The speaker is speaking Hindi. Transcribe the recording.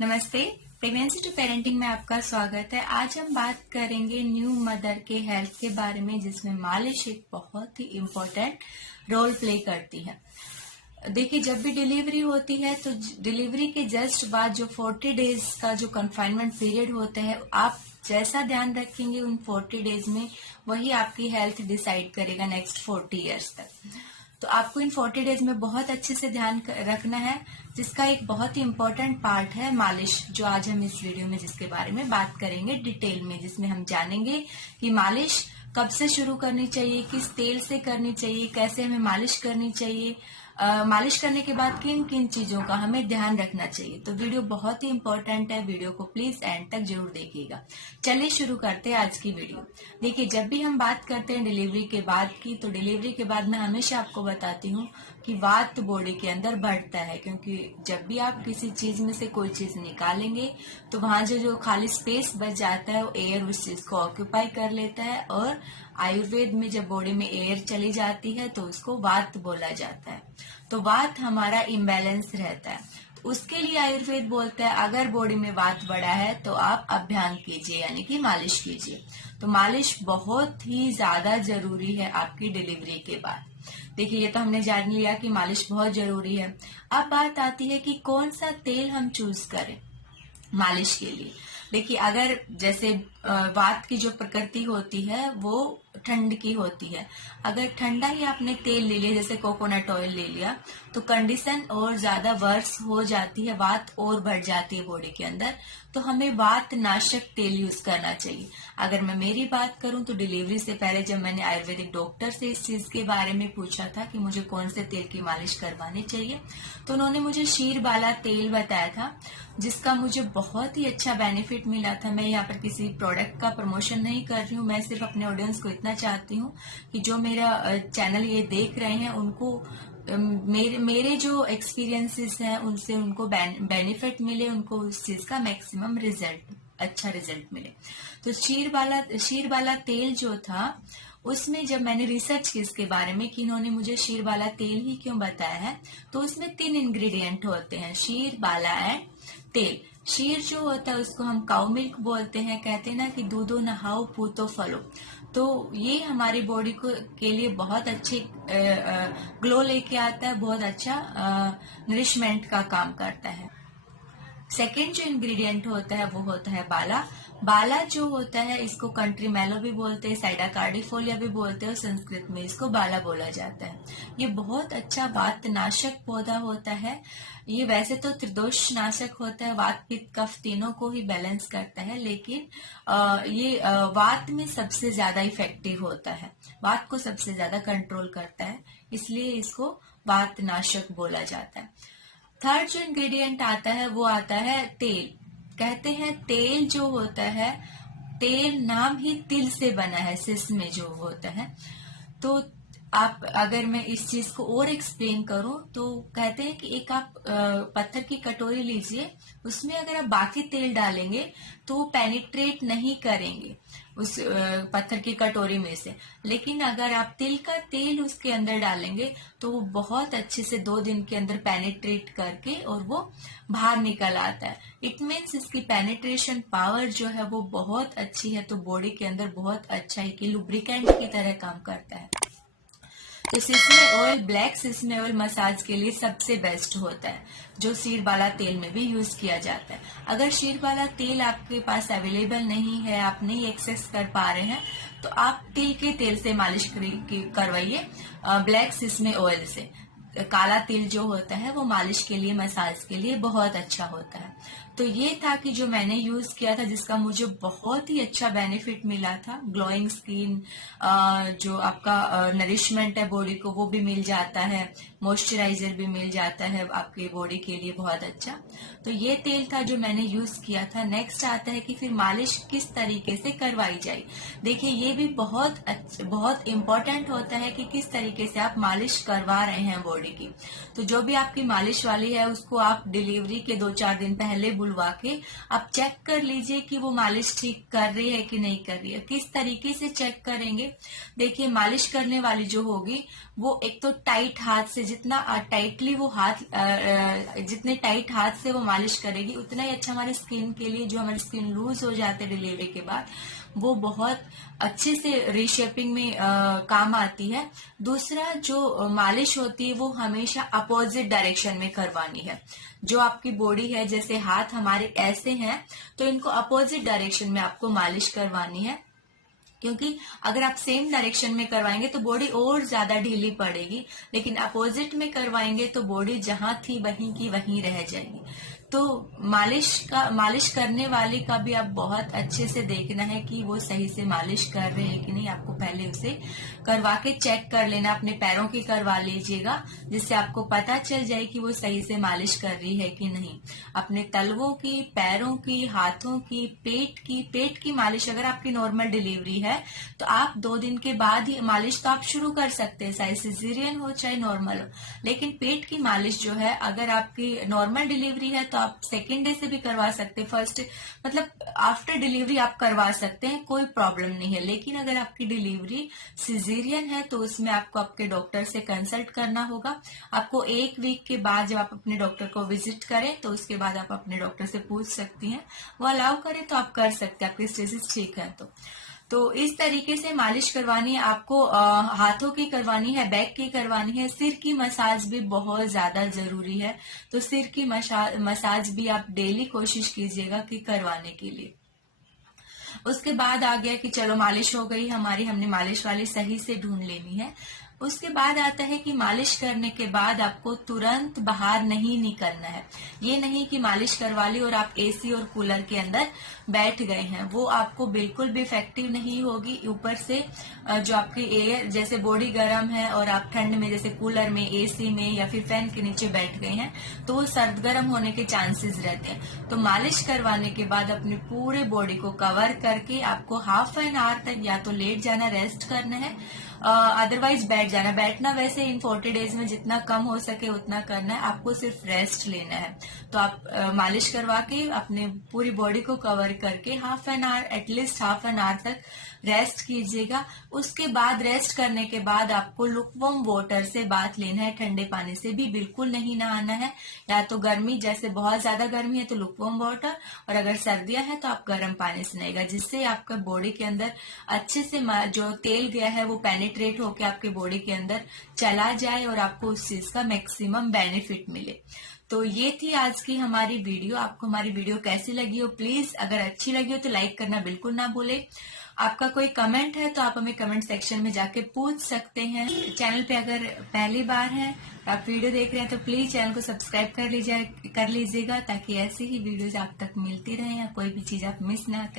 नमस्ते। प्रेगनेंसी टू पेरेंटिंग में आपका स्वागत है। आज हम बात करेंगे न्यू मदर के हेल्थ के बारे में, जिसमें मालिश एक बहुत ही इम्पोर्टेंट रोल प्ले करती है। देखिए, जब भी डिलीवरी होती है तो डिलीवरी के जस्ट बाद जो 40 डेज का जो कंफाइनमेंट पीरियड होता है, आप जैसा ध्यान रखेंगे उन 40 डेज में, वही आपकी हेल्थ डिसाइड करेगा नेक्स्ट 40 ईयर्स तक। तो आपको इन 40 डेज में बहुत अच्छे से ध्यान रखना है, जिसका एक बहुत ही इम्पोर्टेंट पार्ट है मालिश, जो आज हम इस वीडियो में जिसके बारे में बात करेंगे डिटेल में, जिसमें हम जानेंगे कि मालिश कब से शुरू करनी चाहिए, किस तेल से करनी चाहिए, कैसे हमें मालिश करनी चाहिए, मालिश करने के बाद किन किन चीजों का हमें ध्यान रखना चाहिए। तो वीडियो बहुत ही इम्पोर्टेंट है, वीडियो को प्लीज एंड तक जरूर देखिएगा। चलिए शुरू करते हैं आज की वीडियो। देखिए, जब भी हम बात करते हैं डिलीवरी के बाद की, तो डिलीवरी के बाद मैं हमेशा आपको बताती हूँ कि वात बॉडी के अंदर बढ़ता है, क्योंकि जब भी आप किसी चीज में से कोई चीज निकालेंगे तो वहां जो खाली स्पेस बच जाता है, वो एयर उस चीज को ऑक्यूपाई कर लेता है। और आयुर्वेद में जब बॉडी में एयर चली जाती है तो उसको वात बोला जाता है। तो वात हमारा इम्बैलेंस रहता है, तो उसके लिए आयुर्वेद बोलता है अगर बॉडी में वात बढ़ा है तो आप अभ्यांग कीजिए, यानी कि मालिश कीजिए। तो मालिश बहुत ही ज्यादा जरूरी है आपकी डिलीवरी के बाद। देखिए, ये तो हमने जान लिया कि मालिश बहुत जरूरी है। अब बात आती है कि कौन सा तेल हम चूज करें मालिश के लिए। देखिए, अगर जैसे वात की जो प्रकृति होती है वो ठंड की होती है, अगर ठंडा ही आपने तेल ले लिया, जैसे कोकोनट ऑयल ले लिया, तो कंडीशन और ज्यादा वर्स हो जाती है, वात और बढ़ जाती है बॉडी के अंदर। तो हमें वात नाशक तेल यूज करना चाहिए। अगर मैं मेरी बात करूं तो डिलीवरी से पहले जब मैंने आयुर्वेदिक डॉक्टर से इस चीज के बारे में पूछा था कि मुझे कौन से तेल की मालिश करवानी चाहिए, तो उन्होंने मुझे शीरबाला तेल बताया था, जिसका मुझे बहुत ही अच्छा बेनिफिट मिला था। मैं यहाँ पर किसी प्रोडक्ट का प्रमोशन नहीं कर रही हूँ, मैं सिर्फ अपने ऑडियंस को इतना चाहती हूँ कि जो मेरा चैनल ये देख रहे हैं उनको मेरे जो एक्सपीरियंसेस हैं उनसे उनको बेनिफिट मिले, उनको उस चीज का मैक्सिमम रिजल्ट, अच्छा रिजल्ट मिले। तो शीरबाला तेल जो था, उसमें जब मैंने रिसर्च की इसके बारे में कि इन्होंने मुझे शीरबाला तेल ही क्यों बताया है, तो उसमें 3 इंग्रेडिएंट होते हैं, शीरबाला एंड तेल। शीर जो होता है उसको हम काउ मिल्क बोलते हैं, कहते हैं ना कि दूधो नहाओ पूतो फलो। तो ये हमारी बॉडी को के लिए बहुत अच्छे ग्लो लेके आता है, बहुत अच्छा नरिशमेंट का काम करता है। सेकेंड जो इंग्रेडिएंट होता है वो होता है बाला। बाला जो होता है, इसको कंट्री मैलो भी बोलते हैं, साइडा कार्डिफोलिया भी बोलते हैं, और संस्कृत में इसको बाला बोला जाता है। ये बहुत अच्छा वात नाशक पौधा होता है। ये वैसे तो त्रिदोष नाशक होता है, वात पित्त कफ तीनों को ही बैलेंस करता है, लेकिन ये वात में सबसे ज्यादा इफेक्टिव होता है, वात को सबसे ज्यादा कंट्रोल करता है, इसलिए इसको वात नाशक बोला जाता है। थर्ड जो इंग्रेडिएंट आता है वो आता है तेल। कहते हैं तेल जो होता है, तेल नाम ही तिल से बना है, सिस में जो होता है। तो आप, अगर मैं इस चीज को और एक्सप्लेन करूं तो कहते हैं कि एक आप पत्थर की कटोरी लीजिए, उसमें अगर आप बाकी तेल डालेंगे तो वो पेनिट्रेट नहीं करेंगे उस पत्थर की कटोरी में से, लेकिन अगर आप तिल का तेल उसके अंदर डालेंगे तो वो बहुत अच्छे से 2 दिन के अंदर पेनिट्रेट करके और वो बाहर निकल आता है। इट मीन्स इसकी पेनिट्रेशन पावर जो है वो बहुत अच्छी है, तो बॉडी के अंदर बहुत अच्छा है कि लुब्रिकेंट की तरह काम करता है। तो सिसमे ऑयल, ब्लैक सिसमे ऑयल मसाज के लिए सबसे बेस्ट होता है, जो शीरबाला तेल में भी यूज किया जाता है। अगर शीरबाला तेल आपके पास अवेलेबल नहीं है, आप नहीं एक्सेस कर पा रहे हैं, तो आप तिल के तेल से मालिश करवाइए, ब्लैक सिसमे ऑयल से। काला तिल जो होता है वो मालिश के लिए, मसाज के लिए बहुत अच्छा होता है। तो ये था कि जो मैंने यूज किया था, जिसका मुझे बहुत ही अच्छा बेनिफिट मिला था। ग्लोइंग स्किन, जो आपका नरिशमेंट है बॉडी को वो भी मिल जाता है, मॉइस्चराइजर भी मिल जाता है आपके बॉडी के लिए बहुत अच्छा। तो ये तेल था जो मैंने यूज किया था। नेक्स्ट आता है कि फिर मालिश किस तरीके से करवाई जाए। देखिए, ये भी बहुत इम्पोर्टेंट होता है कि किस तरीके से आप मालिश करवा रहे हैं बॉडी बॉडी की। तो जो भी आपकी मालिश वाली है उसको आप डिलीवरी के 2-4 दिन पहले बुलवा के आप चेक कर लीजिए कि वो मालिश ठीक कर रही है कि नहीं कर रही है। किस तरीके से चेक करेंगे? देखिए, मालिश करने वाली जो होगी वो एक तो टाइट हाथ से, जितना टाइटली वो हाथ जितने टाइट हाथ से वो मालिश करेगी उतना ही अच्छा हमारी स्किन के लिए। जो हमारी स्किन लूज हो जाते हैं डिलीवरी के बाद, वो बहुत अच्छे से रीशेपिंग में काम आती है। दूसरा, जो मालिश होती है वो हमेशा अपोजिट डायरेक्शन में करवानी है। जो आपकी बॉडी है, जैसे हाथ हमारे ऐसे हैं, तो इनको अपोजिट डायरेक्शन में आपको मालिश करवानी है, क्योंकि अगर आप सेम डायरेक्शन में करवाएंगे तो बॉडी और ज्यादा ढीली पड़ेगी, लेकिन अपोजिट में करवाएंगे तो बॉडी जहां थी वहीं की वहीं रह जाएगी। तो मालिश करने वाले का भी आप बहुत अच्छे से देखना है कि वो सही से मालिश कर रहे हैं कि नहीं। आपको पहले उसे करवा के चेक कर लेना। अपने पैरों की करवा लीजिएगा, जिससे आपको पता चल जाए कि वो सही से मालिश कर रही है कि नहीं। अपने तलवों की, पैरों की, हाथों की, पेट की मालिश अगर आपकी नॉर्मल डिलीवरी है तो आप 2 दिन के बाद ही मालिश तो आप शुरू कर सकते हैं, चाहे सिजेरियन हो चाहे नॉर्मल हो। लेकिन पेट की मालिश जो है, अगर आपकी नॉर्मल डिलीवरी है तो आप सेकेंड डे से भी करवा सकते हैं, फर्स्ट मतलब आफ्टर डिलीवरी आप करवा सकते हैं, कोई प्रॉब्लम नहीं है। लेकिन अगर आपकी डिलीवरी सिजेरियन है तो उसमें आपको आपके डॉक्टर से कंसल्ट करना होगा। आपको 1 वीक के बाद जब आप अपने डॉक्टर को विजिट करें तो उसके बाद आप अपने डॉक्टर से पूछ सकती हैं, वो अलाउ करें तो आप कर सकते हैं, आपकी स्टेसिस ठीक है तो इस तरीके से मालिश करवानी है आपको। हाथों की करवानी है, बैक की करवानी है। सिर की मसाज भी बहुत ज्यादा जरूरी है, तो सिर की मसाज भी आप डेली कोशिश कीजिएगा कि करवाने के लिए। उसके बाद आ गया कि चलो मालिश हो गई हमारी, हमने मालिश वाली सही से ढूंढ लेनी है। उसके बाद आता है कि मालिश करने के बाद आपको तुरंत बाहर नहीं निकलना है। ये नहीं कि मालिश करवा ली और आप एसी और कूलर के अंदर बैठ गए हैं, वो आपको बिल्कुल भी इफेक्टिव नहीं होगी। ऊपर से जो आपकी एयर, जैसे बॉडी गर्म है और आप ठंड में जैसे कूलर में, एसी में या फिर फैन के नीचे बैठ गए हैं तो वो सर्द गर्म होने के चांसेस रहते हैं। तो मालिश करवाने के बाद अपने पूरे बॉडी को कवर करके आपको हाफ एन आवर तक या तो लेट जाना, रेस्ट करना है, अदरवाइज बैठ जाना। बैठना वैसे इन 40 डेज में जितना कम हो सके उतना करना है, आपको सिर्फ रेस्ट लेना है। तो आप मालिश करवा के अपने पूरी बॉडी को कवर करके half an hour, at least half an hour तक रेस्ट कीजिएगा। उसके बाद रेस्ट करने के बाद आपको लुकवार्म वाटर से बाथ लेना है, ठंडे पानी से भी बिल्कुल नहीं नहाना है। या तो गर्मी, जैसे बहुत ज्यादा गर्मी है तो लुकवार्म वाटर, और अगर सर्दियां हैं तो आप गर्म पानी से नहाइएगा, जिससे आपका बॉडी के अंदर अच्छे से जो तेल गया है वो पेनिट्रेट होकर आपके बॉडी के अंदर चला जाए और आपको उस चीज का मैक्सिमम बेनिफिट मिले। तो ये थी आज की हमारी वीडियो। आपको हमारी वीडियो कैसी लगी हो, प्लीज अगर अच्छी लगी हो तो लाइक करना बिल्कुल ना भूले। आपका कोई कमेंट है तो आप हमें कमेंट सेक्शन में जाके पूछ सकते हैं। चैनल पे अगर पहली बार है, आप वीडियो देख रहे हैं तो प्लीज चैनल को सब्सक्राइब कर लीजिएगा, ताकि ऐसी ही वीडियोज आप तक मिलती रहे या कोई भी चीज आप मिस ना करें।